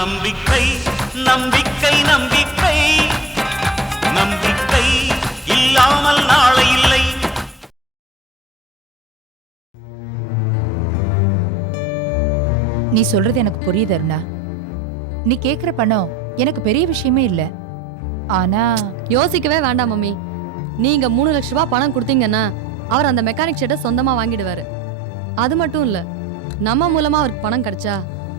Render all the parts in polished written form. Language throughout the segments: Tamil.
நம்பிக்கை நம்பிக்கை நம்பிக்கை நம்பிக்கை இல்லாமல் நாளை இல்லை. நீ சொல்றது எனக்கு புரியுது அருணா. நீ கேக்குற பணம் எனக்கு பெரிய விஷயமே இல்ல. ஆனா யோசிக்கவே வேண்டாம் மம்மி. நீங்க 3 லட்சம் ரூபாய் பணம் கொடுத்தீங்கன்னா அவர் அந்த மெக்கானிக் ஷெட்டை சொந்தமா வாங்கிடுவாரு. அது மட்டும் இல்ல, நம்ம மூலமா அவருக்கு பணம் கிடைச்சா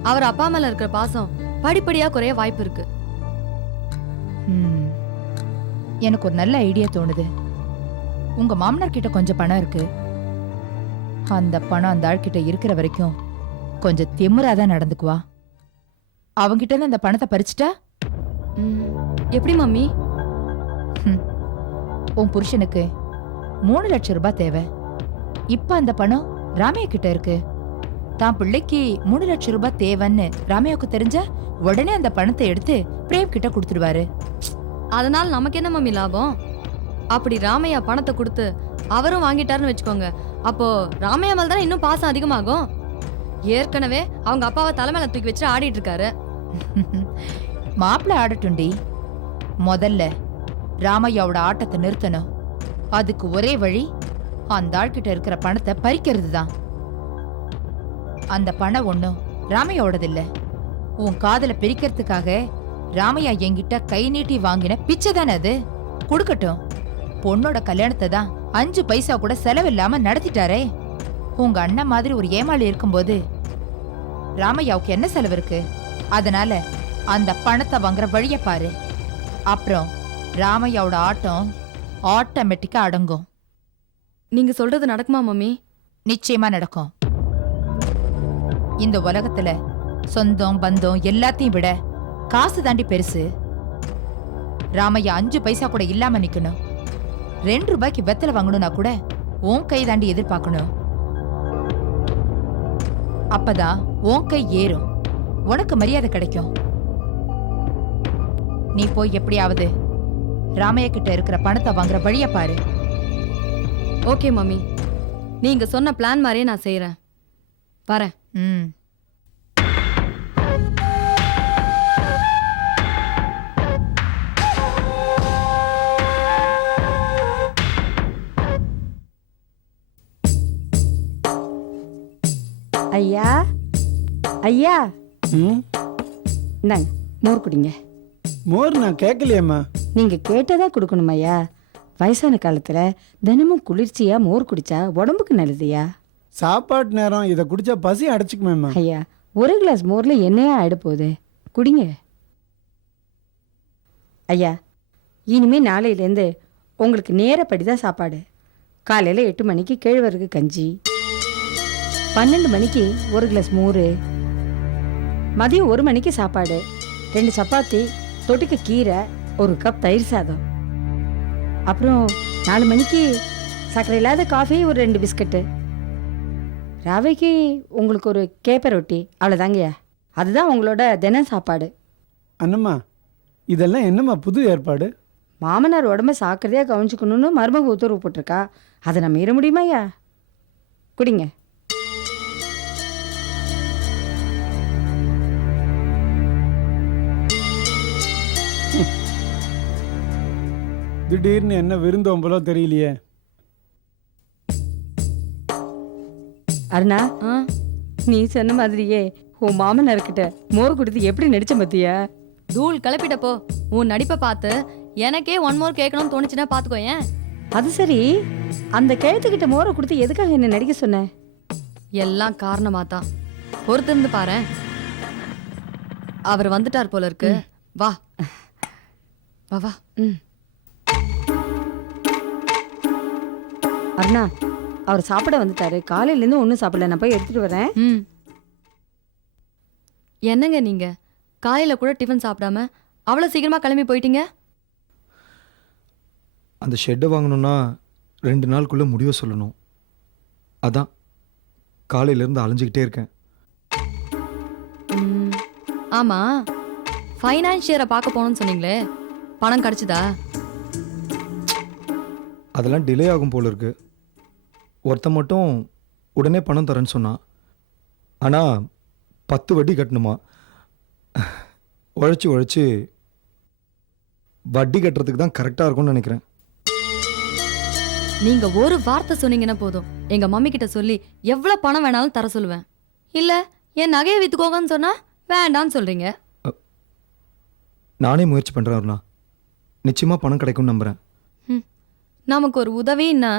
அவர் அப்பா மேல இருக்கிற பாசம் படிப்படியா குறைய வாய்ப்பு இருக்கு. எனக்கு ஒரு நல்ல ஐடியா தோணுது. உங்க மாமனார் கிட்ட கொஞ்சம் பணம் இருக்கு. அந்த பணம் அந்த ஆள் கிட்ட இருக்கிற வரைக்கும் கொஞ்சம் திமிராதான் நடந்துக்குவா. அவங்கிட்ட இருந்து அந்த பணத்தை பறிச்சுட்டா எப்படி மம்மி? உன் புருஷனுக்கு 3 லட்சம் ரூபாய் தேவை. இப்ப அந்த பணம் ராமையா கிட்ட இருக்கு. தான் பிள்ளைக்கு 3 லட்சம் ரூபாய் தேவைன்னு ராமையாவுக்கு தெரிஞ்சா உடனே அந்த பணத்தை எடுத்து பிரேம் கிட்ட கொடுத்துடுவாரு. அதனால நமக்கு என்ன மம்மி லாபம்? அப்படி ராமையா பணத்தை கொடுத்து அவரும் வாங்கிட்டாருன்னு வச்சுக்கோங்க, அப்போ ராமையா மேல தானே இன்னும் பாசம் அதிகமாகும். ஏற்கனவே அவங்க அப்பாவை தலைமையில தூக்கி வச்சு ஆடிட்டு இருக்காரு. மாப்பிள்ள ஆடட்டுண்டி. முதல்ல ராமையாவோட ஆட்டத்தை நிறுத்தணும். அதுக்கு ஒரே வழி அந்த ஆள்கிட்ட இருக்கிற பணத்தை பறிக்கிறது தான். அந்த பணம் ஒண்ணும் ராமையோடது இல்ல. உன் காதல பிரிக்கிறதுக்காக ராமையா என்கிட்ட கை நீட்டி வாங்கின பிச்சை தானே அது. கொடுக்கட்டும். பொண்ணோட கல்யாணத்தை தான் 5 பைசா கூட செலவில்லாம நடத்திட்டாரே. உங்க அண்ணன் மாதிரி ஒரு ஏமாளி இருக்கும்போது ராமையாவுக்கு என்ன செலவு இருக்கு? அதனால அந்த பணத்தை வாங்குற வழிய பாரு. அப்புறம் ராமையாவோட ஆட்டம் ஆட்டோமேட்டிக்கா அடங்கும். நீங்க சொல்றது நடக்குமா மம்மி? நிச்சயமா நடக்கும். இந்த உலகத்துல சொந்தம் பந்தம் எல்லாத்தையும் விட காசு தாண்டி பெருசு. ராமையா 5 பைசா கூட இல்லாம நிக்கணும். 2 ரூபாய்க்கு வெத்தலை வாங்கணும்னா கூட உன் கை தாண்டி எதிர்பார்க்கணும். அப்பதான் உன் கை ஏறும், உனக்கு மரியாதை கிடைக்கும். நீ போய் எப்படியாவது ராமையா கிட்ட இருக்கிற பணத்தை வாங்குற வழிய பாரு. ஓகே மம்மி, நீங்க சொன்ன பிளான் மாதிரியே நான் செய்யறேன். வரேன். ஐயா ஐயா, இந்தாங்க மோர் குடிங்க. மோர் நான் கேட்கலையம்மா. நீங்க கேட்டதா கொடுக்கணும் ஐயா. வயசான காலத்துல தினமும் குளிர்ச்சியா மோர் குடிச்சா உடம்புக்கு நல்லதுயா. சாப்பாட்டு நேரம் இதை குடிச்சா பசி அடைச்சிக்குமேம்மா. ஐயா, 1 கிளாஸ் மோர்ல என்னையா ஆயிட போகுது? குடிங்க ஐயா. இனிமே நாளையிலேருந்து உங்களுக்கு நேரப்படி தான் சாப்பாடு. காலையில் 8 மணிக்கு கேழ்வரகு கஞ்சி, 12 மணிக்கு 1 கிளாஸ் மோர், மதியம் 1 மணிக்கு சாப்பாடு, 2 சப்பாத்தி, தொட்டுக்க கீரை, 1 கப் தயிர் சாதம், அப்புறம் 4 மணிக்கு சர்க்கரை இல்லாத காஃபி, ஒரு 2 பிஸ்கட்டு, ரவைக்கு உங்களுக்கு ஒரு கேப்பை ரொட்டி, அவ்வளோதாங்கய்யா. அதுதான் உங்களோட தினம் சாப்பாடு. அண்ணம்மா, இதெல்லாம் என்னம்மா புது ஏற்பாடு? மாமனார் உடம்ப சாக்கிரதையாக கவனிச்சுக்கணும்னு மருமக உத்தரவு போட்டிருக்கா. அதை நான் மீற முடியுமா ஐயா? குடிங்க. திடீர்னு என்ன விருந்தோம்பலோ தெரியலையே. அருணா, நீ சொன்ன மாதிரியே உன் மாமனார்கிட்ட மோர் கொடுத்து எப்படி நடிச்ச மத்தியா? தூள் கிளப்பிட்டப்போ உன் நடிப்பை பார்த்து எனக்கே 1 மோர் கேட்கணும்னு தோணுச்சுன்னா பார்த்துக்கோ. ஏன்? அது சரி, அந்த கிழத்துக்கிட்ட மோரை கொடுத்து எதுக்காக என்ன நடிக்க சொன்ன? எல்லாம் காரணமா தான். பொறுத்திருந்து பாரு. அவர் வந்துட்டார் போல இருக்கு. வா வா வா. அருணா, அவர் சாப்பிட வந்துட்டாரு. காலையிலேருந்து ஒன்றும் சாப்பிடல. நான் போய் எடுத்துட்டு வரேன். என்னங்க நீங்க காலையில கூட டிஃபன் சாப்பிடாம அவ்வளோ சீக்கிரமா கிளம்பி போயிட்டீங்க? அந்த ஷெட்டை வாங்கணும்னா 2 நாளுக்குள்ளே முடிவை சொல்லணும். அதான் காலையிலேருந்து அலைஞ்சிக்கிட்டே இருக்கேன். ஆமா, ஃபைனான்சியரை பார்க்க போகணும்னு சொன்னீங்களே, பணம் கிடைச்சதா? அதெல்லாம் டிலே ஆகும் போல இருக்கு. ஒருத்தன் மட்டும் உடனே பணம் தரேன்னு சொன்னான். ஆனால் 10 வட்டி கட்டணுமா? உழைச்சி உழைச்சி வட்டி கட்டுறதுக்கு தான் கரெக்டாக இருக்கும்னு நினைக்கிறேன். நீங்க ஒரு வார்த்தை சொன்னீங்கன்னா போதும், எங்க மம்மி கிட்ட சொல்லி எவ்வளவு பணம் வேணாலும் தர சொல்லுவேன். இல்ல என் நகையை வித்துக்கோங்கன்னு சொன்னா வேண்டான்னு சொல்றீங்க. நானே முயற்சி பண்ணுறேன் அருணா. நிச்சயமாக பணம் கிடைக்கும்னு நம்புகிறேன். நமக்கு ஒரு உதவின்னா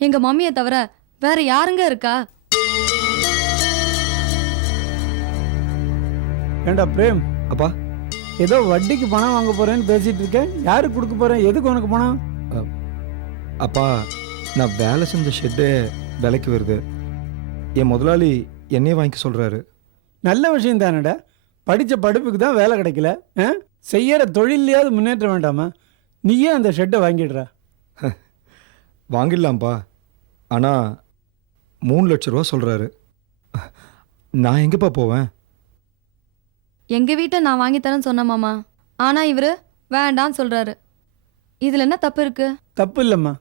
எங்க மம்மியை தவிர வேற யாருங்க இருக்கா? ஏண்டா பிரேம், அப்பா, ஏதோ வட்டிக்கு பணம் வாங்க போறேன்னு பேசிட்டு இருக்கேன். யாருக்கு கொடுக்க போறேன்? எதுக்கு உனக்கு பணம்? அப்பா, நான் வேலை செஞ்ச ஷெட்டே விலைக்கு வருது. என் முதலாளி என்னையே வாங்கிக்க சொல்கிறாரு. நல்ல விஷயம் தானடா. படித்த படிப்புக்கு தான் வேலை கிடைக்கல. செய்யற தொழிலையாவது முன்னேற்ற வேண்டாமா? நீயே அந்த ஷெட்டை வாங்கிடுறா. வாங்கிடலாம்ப்பா, ஆனால் 3 லட்ச ரூபா சொல்கிறாரு. நான் எங்கேப்பா போவேன்? எங்க வீட்டை நான் வாங்கி தரேன்னு சொன்ன மாமா, ஆனா இவரு வேண்டான்னு சொல்றாரு. இதுல என்ன தப்பு இருக்கு? தப்பு இல்லைம்மா.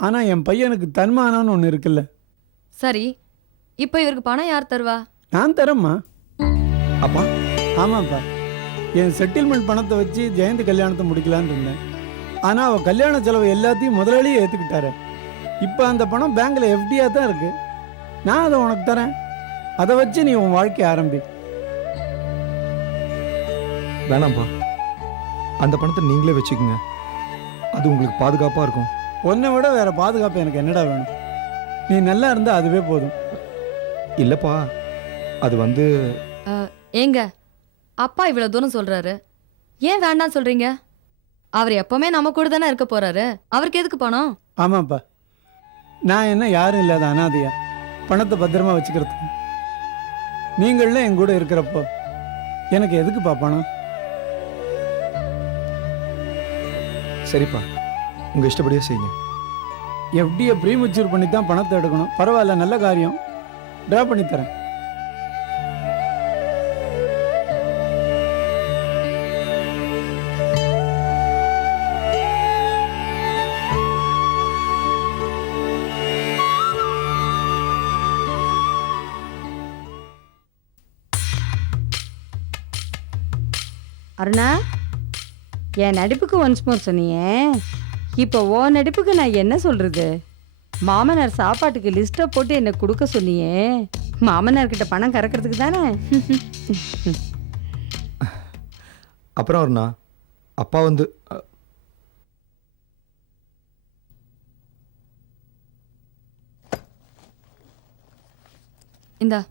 ஆனால் என் பையனுக்கு தன்மானம்னு ஒன்று இருக்குல்ல. சரி, இப்ப இவருக்கு பணம் யார் தருவா? நான் தரேம்மா. அப்பா, ஆமாப்பா. என் செட்டில்மெண்ட் பணத்தை வச்சு ஜெயந்தி கல்யாணத்தை முடிக்கலான்னு இருந்தேன். ஆனால் அவள் கல்யாண செலவு எல்லாத்தையும் முதலாளியே ஏற்றுக்கிட்டாரு. இப்போ அந்த பணம் பேங்க்கில் எஃப்டியாக தான் இருக்கு. நான் அதை உனக்கு தரேன். அதை வச்சு நீ உன் வாழ்க்கையை ஆரம்பி. வேணாம்ப்பா, அந்த பணத்தை நீங்களே வச்சுக்கோங்க. அது உங்களுக்கு பாதுகாப்பாக இருக்கும். உன்னை விட வேற பாதுகாப்பு எனக்கு என்னடா வேணும்? நீ நல்லா இருந்தால் அதுவே போதும். இல்லைப்பா, அது வந்து ஏங்க, அப்பா இவ்வளவு தூரம் சொல்றாரு, ஏன் வேண்டாம் சொல்றீங்க? அவர் எப்பவுமே நம்ம கூட தானே இருக்க போறாரு. அவருக்கு எதுக்கு பணம்? ஆமாப்பா, நான் என்ன யாரும் இல்லாத அனாதையா பணத்தை பத்திரமா வச்சுக்கிறதுக்கு? நீங்களும் என் கூட இருக்கிறப்போ எனக்கு எதுக்குப்பா பணம்? சரிப்பா, உங்கள் இஷ்டப்படியே செய்யுங்க. எஃப்டியை ப்ரீமெச்சூர் பண்ணி தான் பணத்தை எடுக்கணும். பரவாயில்ல, நல்ல காரியம். ட்ரா பண்ணி தரேன். அருணா, என் நடிப்புக்கு ஒன்ஸ் மோர் சொன்னியே, இப்போ ஓ நடிப்புக்கு நான் என்ன சொல்றது? மாமனார் சாப்பாட்டுக்கு லிஸ்ட்டை போட்டு என்னை கொடுக்க சொன்னியே, மாமனார்கிட்ட பணம் கறக்கிறதுக்கு தானே? அப்புறம் அருணா, அப்பா வந்து இந்தா.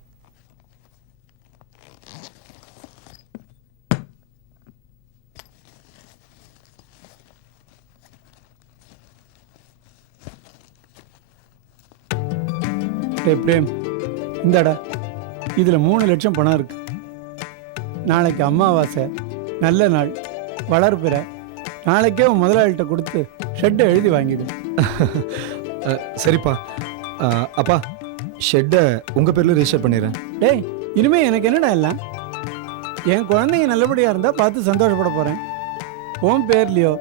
டேய் பிரேம், இந்தாடா, இதில் 3 லட்சம் பணம் இருக்கு. நாளைக்கு அமாவாசை, நல்ல நாள், வளர்ப்பிற. நாளைக்கே உன் முதலாளிகிட்ட கொடுத்து ஷெட்டை எழுதி வாங்கிடு. சரிப்பா. அப்பா, ஷெட்டை உங்கள் பேரில் ரிஜிஸ்டர் பண்ணிடுறேன். டேய், இனிமே எனக்கு என்னடா எல்லாம்? என் குழந்தைங்க நல்லபடியாக இருந்தால் பார்த்து சந்தோஷப்பட போகிறேன். உன் பேர்லையோ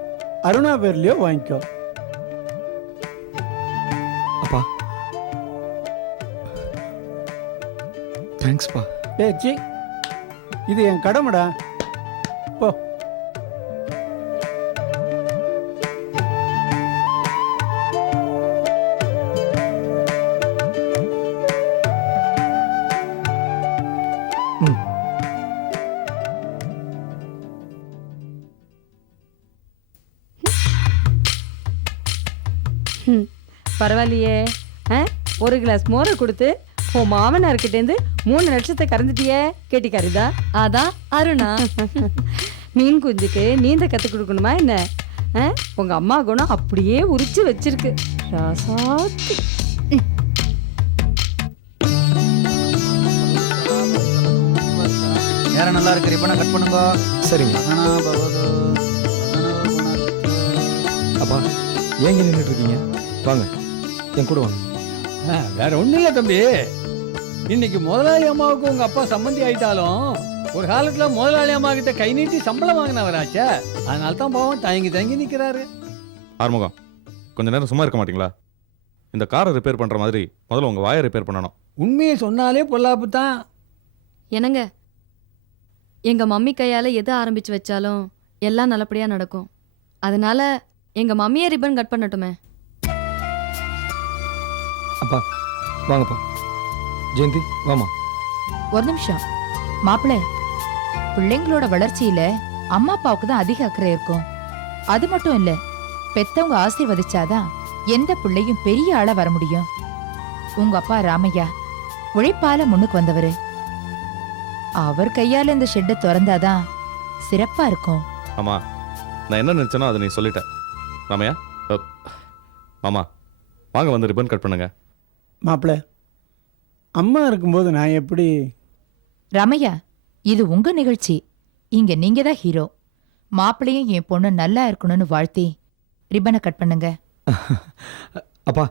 அருணா பேர்லையோ வாங்கிக்கோ. அப்பா, தேங்க்ஸ்ப்பா. டேய் சி, இது என் கடமைடா. போ. ம். பரவாயில்லையே. ஒரு கிளாஸ் மோரை கொடுத்து உன் மாமனார்கிட்டேருந்து 3 லட்சத்தை கறந்துட்டியே, கேட்டிக்காரிதா? அதான் அருணா. மீன் குஞ்சுக்கு நீந்த கற்றுக் கொடுக்கணுமா என்ன? உங்க அம்மா குணம் அப்படியே உரிச்சு வச்சிருக்கு. ராசாத்தி. நேரம் நல்லா இருக்கு. இப்போ நான் கட் பண்ணுங்க. சரிங்க. அப்பா, ஏங்க நின்றுட்டு இருக்கீங்க? வாங்க, என் கூட வாங்க. வேற ஒண்ணும் இல்லை தம்பி. இன்னைக்கு முதலாளி அம்மாவுக்கு உங்க அப்பா சம்பந்தி ஆயிட்டாலும் ஒரு காலத்துல முதலாளி அம்மா கிட்ட கை நீட்டி சம்பளம் வாங்கினவராச்சே. அதனால தான் பாவம் தயங்கி தயங்கி நிக்கிறாரு. ஆறுமுகம், கொஞ்ச நேரம் சும்மா இருக்க மாட்டீங்களா? இந்த காரை ரிப்பேர் பண்ற மாதிரி முதல்ல உங்க வாயை ரிப்பேர் பண்ணணும். உண்மையை சொன்னாலே பொல்லாப்பு தான். என்னங்க, எங்க மம்மி கையால எது ஆரம்பிச்சு வச்சாலும் எல்லாம் நல்லபடியா நடக்கும். அதனால எங்க மம்மியே ரிப்பன் கட் பண்ணட்டுமே. அப்பா வாங்கப்பா. ஜெயந்தி வாமா. ஒரு நிமிஷம் மாப்பிள்ளை, பிள்ளைங்களோட வளர்ச்சியில அம்மா அப்பாவுக்கு தான் அதிக அக்கறை இருக்கும். அது மட்டும் இல்ல, பெத்தவங்க ஆசீர்வதிச்சாதான் எந்த பிள்ளையும் பெரிய ஆளா வர முடியும். உங்க அப்பா ராமையா உழைப்பால முன்னுக்கு வந்தவரு. அவர் கையால இந்த ஷெட்டை திறந்தாதான் சிறப்பா இருக்கும். ஆமா, நான் என்ன நினைச்சேனோ அதை நீ சொல்லிட்ட. ராமையா, மாமா வாங்க வந்து ரிப்பன் கட் பண்ணுங்க. மாப்பிள்ள, அம்மா இருக்கும்போது நான் எப்படி? ராமையா, இது உங்க நிகழ்ச்சி. இங்க நீங்க தான் ஹீரோ. மாப்பிள்ளையும் என் பொண்ணு நல்லா இருக்கணும்னு வாழ்த்தி ரிப்பனை கட் பண்ணுங்க. அப்பா,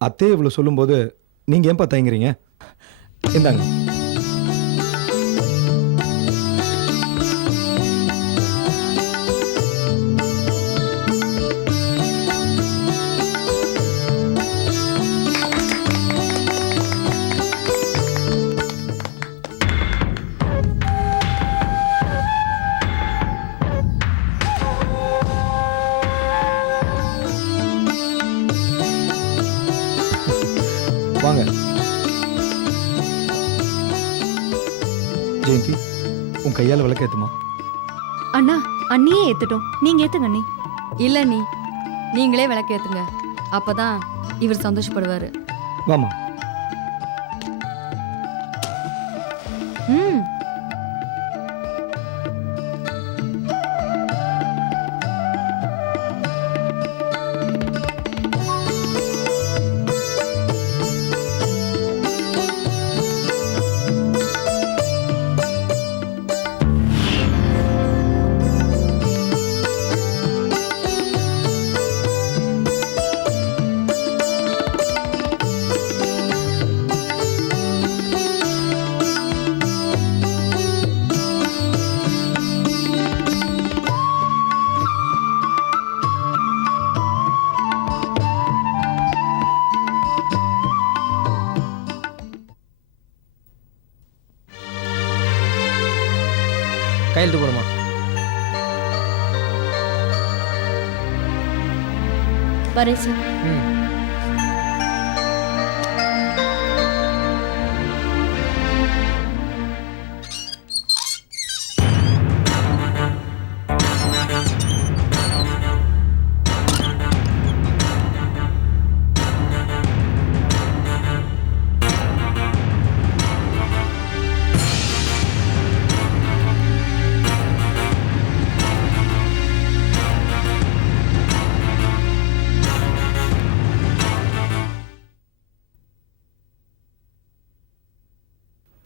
அத்தையே இவ்வளோ சொல்லும்போது நீங்கள் ஏன்பா தயங்குறீங்க? இந்தாங்க. வாங்க. ஜெயந்தி, உன் கையால் விளக்கேத்துமா? அண்ணா, அண்ணியே ஏத்துட்டோம், நீங்க ஏத்துங்க அண்ணி. இல்ல நீங்களே விளக்கேத்துங்க. அப்பதான் இவர் சந்தோஷப்படுவாரு. வாமா. ம். கையெழுத்து போடுமா? வரேன் சார். ம்.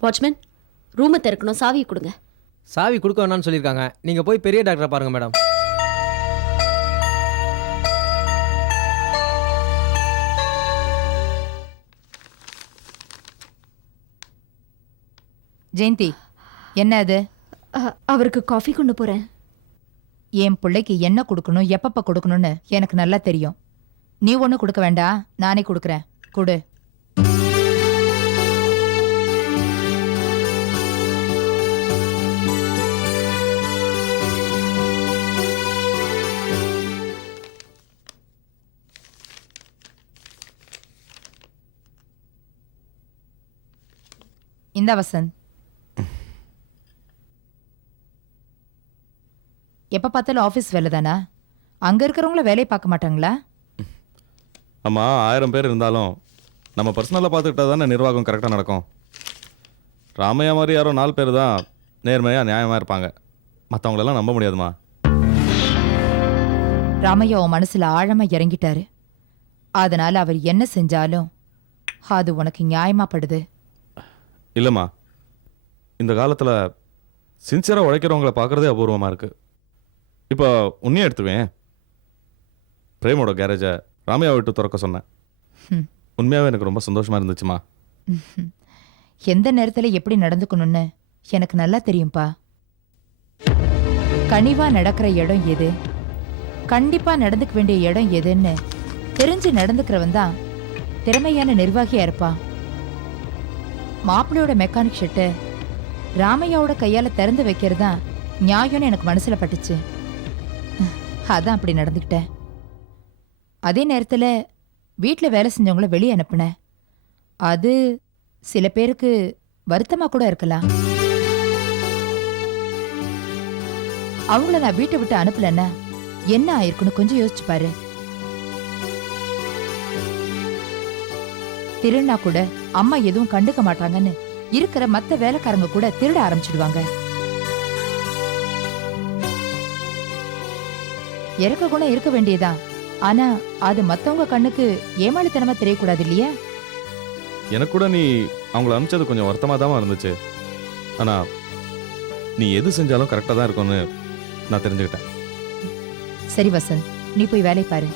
வாட்ச்மேன், ரூமை திறக்கணும், சாவியை கொடுங்க. சாவி கொடுக்க வேணாம்னு சொல்லியிருக்காங்க. நீங்கள் போய் பெரிய டாக்டரை பாருங்கள் மேடம். ஜெயந்தி, என்ன அது? அவருக்கு காஃபி கொண்டு போறேன். என் பிள்ளைக்கு என்ன கொடுக்கணும், எப்பப்ப கொடுக்கணும்னு எனக்கு நல்லா தெரியும். நீ ஒண்ணு கொடுக்க வேண்டாம், நானே கொடுக்கறேன். கொடு. இந்த வசந்த், எப்ப பார்த்தாலும் ஆபீஸ் வேலை தானா? அங்க இருக்கிறவங்கள வேலையை பார்க்க மாட்டாங்களா? ஆமா, 1000 பேர் இருந்தாலும் நம்ம பர்சனலாக பார்த்துக்கிட்டா தானே நிர்வாகம் கரெக்டாக நடக்கும். ராமையா மாதிரி யாரோ 4 பேர் தான் நேர்மையாக நியாயமாக இருப்பாங்க. மற்றவங்களெல்லாம் நம்ப முடியாதுமா. ராமையா உன் மனசுல ஆழமா இறங்கிட்டாரு. அதனால அவர் என்ன செஞ்சாலும் அது உனக்கு நியாயமா படுது. இல்லைம்மா, இந்த காலத்தில் சின்சியராக உழைக்கிறவங்கள பார்க்குறதே அபூர்வமாக இருக்குது. இப்போ உன்னையே எடுத்துவேன். பிரேமோட கேரேஜை ராமையா விட்டு திறக்க சொன்னேன். உண்மையாகவே எனக்கு ரொம்ப சந்தோஷமாக இருந்துச்சுமா. எந்த நேரத்தில் எப்படி நடந்துக்கணும்னு எனக்கு நல்லா தெரியும்பா. கனிவா நடக்கிற இடம் எது, கண்டிப்பா நடந்துக்க வேண்டிய இடம் எதுன்னு தெரிஞ்சு நடந்துக்கிறவன் தான் திறமையான நிர்வாகியா இருப்பான். மாப்பிள்ளையோட மெக்கானிக் ஷெட்டை ராமையாவோட கையால திறந்து வைக்கிறது தான் நியாயம்னு எனக்கு மனசுல பட்டுச்சு. அதான் அப்படி நடந்துக்கிட்டேன். அதே நேரத்துல வீட்ல வேலை செஞ்சவங்கள வெளியே அனுப்புனேன். அது சில பேருக்கு வருத்தமா கூட இருக்கலாம். அவங்கள நான் வீட்டை விட்டு அனுப்பலன்னா என்ன ஆயிருக்குன்னு கொஞ்சம் யோசிச்சு பாரு. திருடினா கூட அம்மா எதுவும் கண்டுக்க மாட்டாங்கன்னு இருக்கிற மத்த வேலைக்காரங்க கூட திருட ஆரம்பிச்சிடுவாங்க. இறக்க குணம் இருக்க வேண்டியதான். ஆனா அது மத்தவங்க கண்ணுக்கு ஏமாளித்தனமா தெரியக்கூடாது இல்லையா? எனக்கு கூட நீ அவங்கள அனுப்பிச்சது கொஞ்சம் வருத்தமா தான் இருந்துச்சு. ஆனா நீ எது செஞ்சாலும் கரெக்டா தான் இருக்கும்னு நான் தெரிஞ்சுக்கிட்டேன். சரி வசந்த், நீ போய் வேலை பாரு.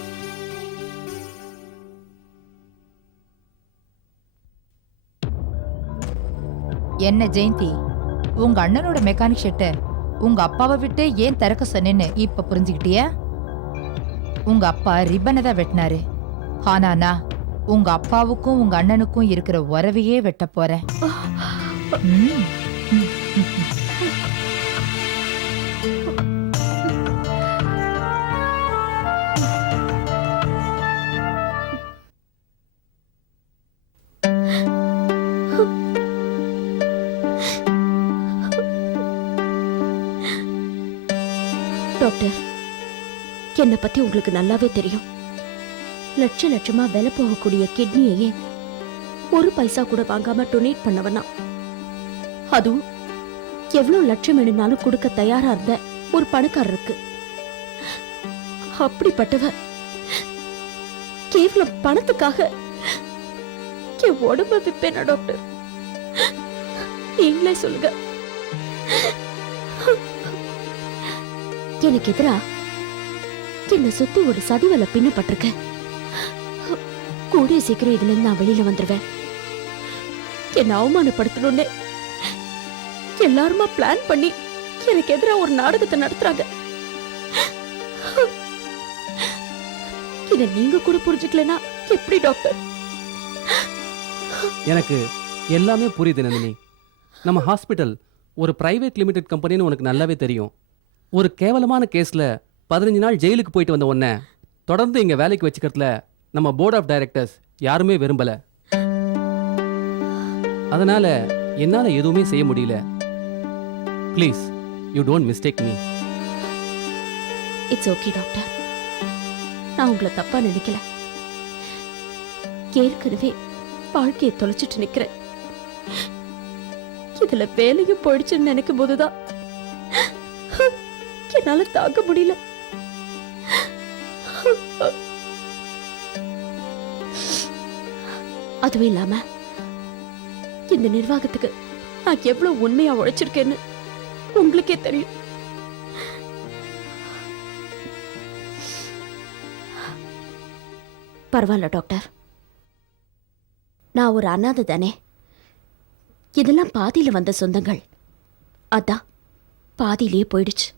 என்ன ஜெயந்தி, உங்க அண்ணனோட மெக்கானிக் ஷெட்டை உங்க அப்பாவை விட்டு ஏன் திறக்க சொன்னேன்னு இப்ப புரிஞ்சுக்கிட்டியா? உங்க அப்பா ரிப்பனை தான் வெட்டினாரு. ஆனா நான் உங்க அப்பாவுக்கும் உங்க அண்ணனுக்கும் இருக்கிற உறவையே வெட்ட போறேன். ம். டாக்டர், என்னை பத்தி உங்களுக்கு நல்லாவே தெரியும். லட்ச லட்சமா விலை போகக்கூடிய கிட்னியையே ஒரு பைசா கூட வாங்காம டொனேட் பண்ணவனா. அதுவும் எவ்வளவு லட்சம் வேணும்னாலும் கொடுக்க தயாரா இருந்த ஒரு பணக்காரருக்கு. அப்படிப்பட்டவ கேவலம் பணத்துக்காக என் உடம்ப விப்பேனா டாக்டர்? நீங்களே சொல்லுங்க. எனக்கு எதிரா என்னை சுத்தி ஒரு சதிவலை பின்னப்பட்டிருக்க. கூடிய சீக்கிரம் இதுல இருந்து நான் வெளியில வந்துருவேன். என்னை அவமானப்படுத்தணும்னு எல்லாருமா பிளான் பண்ணி எனக்கு எதிரா ஒரு நாடகத்தை நடத்துறாங்க. இதை நீங்க கூட புரிஞ்சுக்கலனா எப்படி டாக்டர்? எனக்கு எல்லாமே புரியுது நந்தினி. நம்ம ஹாஸ்பிட்டல் ஒரு பிரைவேட் லிமிடெட் கம்பெனின்னு உனக்கு நல்லாவே தெரியும். ஒரு கேவலமான கேஸ்ல 15 நாள் ஜெயிலுக்கு போயிட்டு வந்த உன்னை தொடர்ந்து இங்க வேலைக்கு வச்சுக்கிறதுல நம்ம போர்ட் ஆஃப் டைரக்டர்ஸ் யாருமே விரும்பல. அதனால என்னால எதுவுமே செய்ய முடியல. Please you don't mistake me. It's okay doctor, நான் உங்களை தப்பா நினைக்கல. ஏற்கனவே வாழ்க்கையை தொலைச்சிட்டு நிக்கிறேன். இதுல வேலையும் போயிடுச்சுன்னு நினைக்கும் போதுதான் என்னால தாங்க முடியல. அதுவும் இல்லாம இந்த நிர்வாகத்துக்கு நான் எவ்வளவு உண்மையா உழைச்சிருக்கேன்னு உங்களுக்கே தெரியும். பரவாயில்ல டாக்டர், நான் ஒரு அனாதை தானே. இதெல்லாம் பாதியில வந்த சொந்தங்கள், அதான் பாதியிலேயே போயிடுச்சு.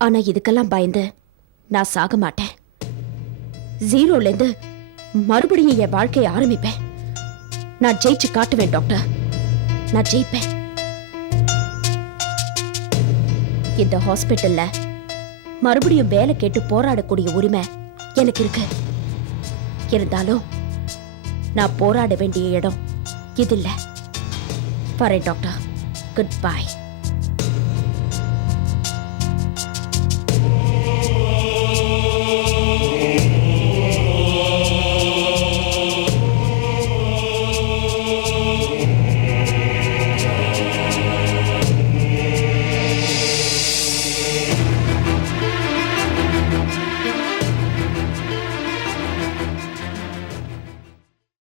ஆனா இதுக்கெல்லாம் பயந்து நான் சாக மாட்டேன். ஜீரோல இருந்து மறுபடியும் என் வாழ்க்கையை ஆரம்பிப்பேன். நான் ஜெயிச்சு காட்டுவேன் டாக்டர், நான் ஜெயிப்பேன். இந்த ஹாஸ்பிட்டல்ல மறுபடியும் வேலை கேட்டு போராடக்கூடிய உரிமை எனக்கு இருக்கு. இருந்தாலும் நான் போராட வேண்டிய இடம் இது இல்ல. வரேன் டாக்டர். Good bye.